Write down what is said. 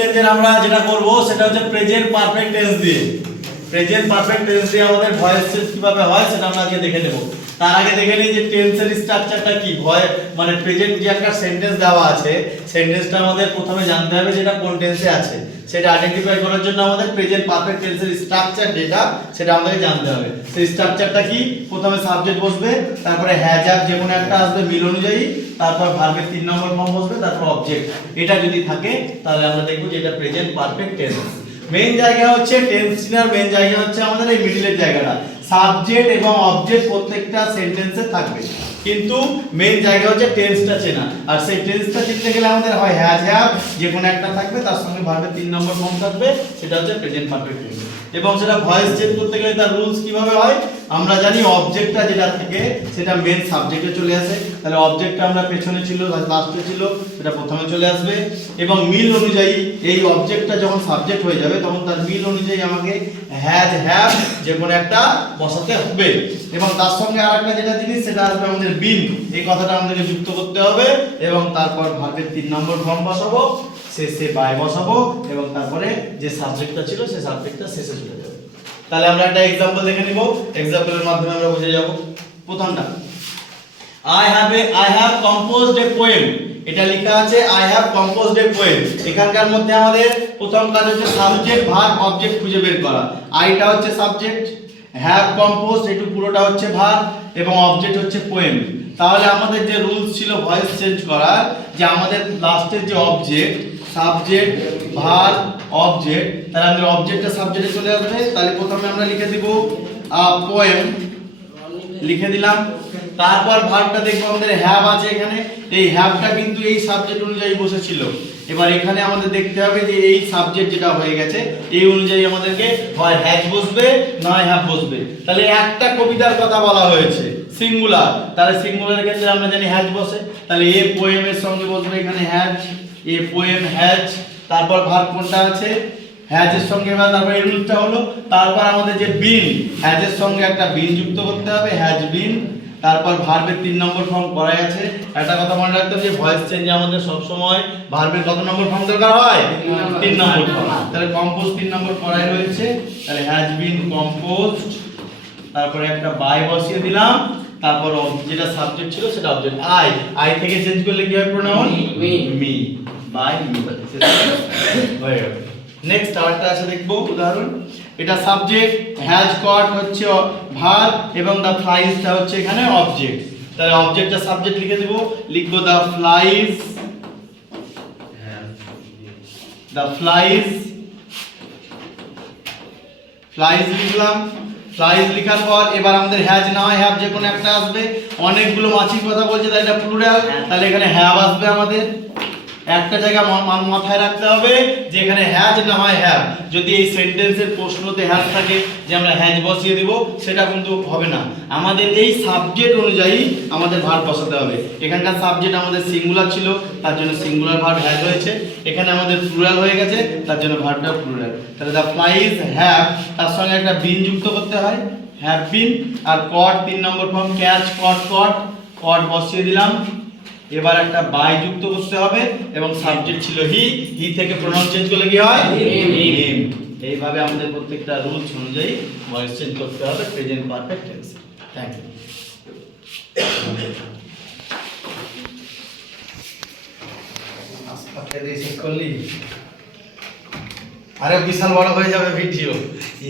চেঞ্জের আমরা যেটা করব সেটা হচ্ছে প্রেজেন্ট পারফেক্ট টেন্স দিয়ে। প্রেজেন্ট পারফেক্ট টেন্স দিয়ে আমাদের ভয়েস চেঞ্জ কিভাবে হয় সেটা আমরা আগে দেখে নেব। তার আগে দেখে নিই যে টেন্সের স্ট্রাকচারটা কি। মানে প্রেজেন্ট যে একটা সেন্টেন্স দেওয়া আছে, সেন্টেন্সটা আমাদের প্রথমে জানতে হবে যেটা কোন টেন্সে আছে। সেটা আইডেন্টিফাই করার জন্য আমাদের প্রেজেন্ট পারফেক্ট টেন্সের স্ট্রাকচার যেটা সেটা আমাদেরকে জানতে হবে। সেই স্ট্রাকচারটা কি? প্রথমে সাবজেক্ট বসবে, তারপরে হ্যাজ হ্যাভ যে কোনো একটা আসবে মিল অনুযায়ী, তারপর ভার্বের 3 নম্বর ফর্ম বসবে, তারপর অবজেক্ট। এটা যদি থাকে তাহলে আমরা দেখব যে এটা প্রেজেন্ট পারফেক্ট টেন্স। মেইন জায়গা হচ্ছে টেন্সের মেইন জায়গা হচ্ছে আমাদের এই মিডলের জায়গাটা। সাবজেক্ট এবং অবজেক্ট প্রত্যেকটা সেন্টেন্সে থাকবে, কিন্তু মেইন জায়গা হচ্ছে টেন্সটা চেনা। আর সেই টেন্সটা চিনতে গেলে আমাদের হয় হ্যাজ হ্যাভ যে কোনো একটা থাকবে, তার সঙ্গে ভার্বের 3 নম্বর ফর্ম থাকবে, সেটা হচ্ছে প্রেজেন্ট পারফেক্ট টেন্স। এবং সেটা ভয়েস চেঞ্জ করতে গেলে তার রুলস কিভাবে হয় আমরা জানি। অবজেক্টটা যেটা থাকে সেটা মেইন সাবজেক্টে চলে আসে, তাহলে অবজেক্টটা আমরা পেছনে ছিল লাস্টে ছিল সেটা প্রথমে চলে আসবে। এবং মিল অনুযায়ী এই অবজেক্টটা যখন সাবজেক্ট হয়ে যাবে তখন তার মিল অনুযায়ী আমাকে হ্যাজ হ্যাভ যে কোনো একটা বসাতে হবে। এবং তার সঙ্গে আরেকটা যেটা জিনিস সেটা আসবে আমাদের বিন, এই কথাটা আমাদেরকে যুক্ত করতে হবে। এবং তারপর ভার্বের 3 নম্বর ফর্ম বসাবো, শেষে বাই বসাবো, এবং তারপরে যে সাবজেক্টটা ছিল সেই সাবজেক্টটা শেষে চলে যাবে। তাহলে আমরা একটা एग्जांपल দেখে নিব, एग्जांपलের মাধ্যমে আমরা বুঝে যাব। প্রথমটা I have composed a poem, এটা লেখা আছে I have composed a poem। এখানকার মধ্যে আমাদের প্রথম কাজ হচ্ছে সাবজেক্ট ভার্ব অবজেক্ট খুঁজে বের করা। আইটা হচ্ছে সাবজেক্ট, have composed এটু পুরোটা হচ্ছে ভার্ব, এবং অবজেক্ট হচ্ছে poem। তাহলে আমাদের যে রুলস ছিল ভয়েস চেঞ্জ করার, যে আমাদের লাস্টের যে অবজেক্ট সাবজেক্ট ভার্ব অবজেক্ট, তাহলে আমাদের অবজেক্টটা সাবজেক্টে চলে আসবে। তাহলে প্রথমে আমরা লিখে দিব পোয়েম, লিখে দিলাম। তারপর ভার্বটা দেখবো আমাদের হ্যাভ আছে এখানে, এই হ্যাভটা কিন্তু এই সাবজেক্ট অনুযায়ী বসেছিল। এবার এখানে আমাদের দেখতে হবে যে এই সাবজেক্ট যেটা হয়ে গেছে এই অনুযায়ী আমাদেরকে হয় হ্যাজ বসবে নয় হ্যাভ বসবে। তাহলে একটা কবিতার কথা বলা হয়েছে সিঙ্গুলার, তাহলে সিঙ্গুলারের ক্ষেত্রে আমরা জানি হ্যাজ বসে, তাহলে এ পোয়েমের সঙ্গে বসবে এখানে হ্যাজ, এ পোয়েম হ্যাজ। তারপর ভার্ব কোনটা আছে হ্যাজ এর সঙ্গে, তারপর এই রুলটা হলো। তারপর আমাদের যে বিন, হ্যাজ এর সঙ্গে একটা বিন যুক্ত করতে হবে, হ্যাজ বিন। তারপর ভার্বের 3 নম্বর ফর্ম করাই আছে। একটা কথা মনে রাখতে হবে যে ভয়েস চেঞ্জে আমাদের সব সময় ভার্বের কত নম্বর ফর্ম দরকার হয়? 3 নম্বর ফর্ম। তাহলে কম্পোজ 3 নম্বর করাই রয়েছে, তাহলে হ্যাজ বিন কম্পোজড। তারপরে একটা বাই বসিয়ে দিলাম, তারপর যেটা সাবজেক্ট ছিল সেটা অবজেক্ট। আই থেকে চেঞ্জ করলে কি হয় প্রোনাউন? মি, বাই মি হয়ে গেল। নেক্সট আরেকটা আছে দেখবো উদাহরণ। এটা সাবজেক্ট, হ্যাজ গট হচ্ছে ভার্ব, এবং দা ফ্লাইজটা হচ্ছে এখানে অবজেক্ট। তাহলে অবজেক্টটা সাবজেক্ট লিখে দেব, লিখবো দা ফ্লাইজ, দা ফ্লাইজ, ফ্লাইজ লিখলাম। ফ্লাইজ লেখার পর এবার আমাদের হ্যাজ না হয় হ্যাভ যে কোনো একটা আসবে। অনেকগুলো মাছির কথা বলছে তাই এটা প্লুরাল, তাহলে এখানে হ্যাভ আসবে। আমাদের একটা জায়গা মাথায় রাখতে হবে যে এখানে হ্যাজ না হয় হ্যাভ। যদি এই সেন্টেন্সের প্রশ্নতে হ্যাজ থাকে যে আমরা হ্যাজ বসিয়ে দিব, সেটা কিন্তু হবে না। আমাদের এই সাবজেক্ট অনুযায়ী আমাদের ভার্ব বসাতে হবে। এখানকার সাবজেক্ট আমাদের সিঙ্গুলার ছিল, তার জন্য সিঙ্গুলার ভার্ব হ্যাজ হয়েছে। এখানে আমাদের প্লুরাল হয়ে গেছে, তার জন্য ভার্বটা প্লুরাল। তাহলে দা ফ্লাইজ হ্যাভ, তার সঙ্গে একটা বিন যুক্ত করতে হয়, হ্যাভ বিন। আর caught 3 number form catch caught, caught বসিয়ে দিলাম। এবার একটা বাই যুক্ত করতে হবে, এবং সাবজেক্ট ছিল হি থেকে প্রোনাউন চেঞ্জ করলে কি হয়? হিম। এইভাবে আমাদের প্রত্যেকটা রুলস অনুযায়ী ভয়েস চেঞ্জ করতে হবে প্রেজেন্ট পারফেক্ট টেন্সে। Thank you. আরে বিশাল বড় হয়ে যাবে ভিডিও।